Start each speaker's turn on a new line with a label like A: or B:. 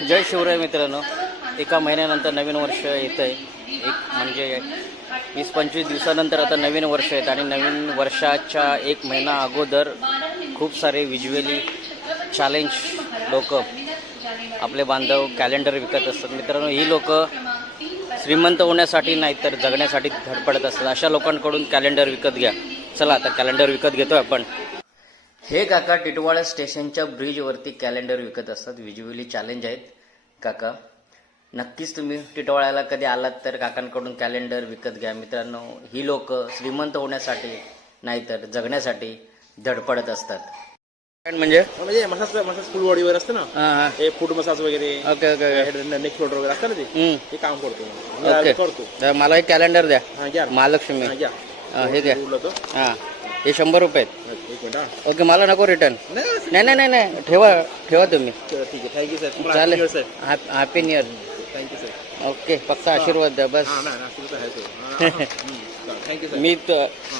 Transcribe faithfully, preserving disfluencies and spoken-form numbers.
A: जय शिवराय मित्रांनो, एका महिन्यानंतर नवीन वर्ष येतं आहे. एक म्हणजे वीस पंचवीस दिवसानंतर आता नवीन वर्ष येतं आणि नवीन वर्षाच्या एक महिना अगोदर खूप सारे विज्युअली चॅलेंज लोक आपले बांधव कॅलेंडर विकत असतात. मित्रांनो, ही लोक श्रीमंत होण्यासाठी नाही तर जगण्यासाठी धडपडत असतात. अशा लोकांकडून कॅलेंडर विकत घ्या. चला आता कॅलेंडर विकत घेतो आपण. हे काका टिटवाळा स्टेशनच्या ब्रिजवरती कॅलेंडर विकत असतात. विज्युअली चॅलेंज आहेत काका. नक्कीच तुम्ही टिटवाळ्याला कधी आलात तर काकांकडून कॅलेंडर विकत घ्या. मित्रांनो, ही लोक श्रीमंत होण्यासाठी नाहीतर जगण्यासाठी धडपडत असतात. म्हणजे
B: म्हणजे मसाज मसाज फुल बॉडीवर असतं ना,
A: हां हां
B: हे फूट मसाज वगैरे,
A: ओके ओके
B: नेक शोल्डर वगैरे असतं ना, ते
A: हम्म.
B: हे काम करतो
A: ओके.
B: करतो.
A: तर मला एक कॅलेंडर द्या.
B: हा घ्या
A: महालक्ष्मी.
B: हा, घ्या
A: हा, हे घ्या.
B: उरलं तो.
A: हां, हे शंभर रुपये आहेत.
B: एक मिनिट हा.
A: ओके, मला नको रिटर्न.
B: नाही
A: नाही नाही नाही नाही ठेवा ठेवा तुम्ही.
B: ठीक आहे, थँक्यू सर.
A: चालेल.
B: Sir
A: happy new year.
B: Thank you sir.
A: Okay, फक्त आशीर्वाद द्या बस.
B: हा नाही थँक्यू सर.
A: मी तर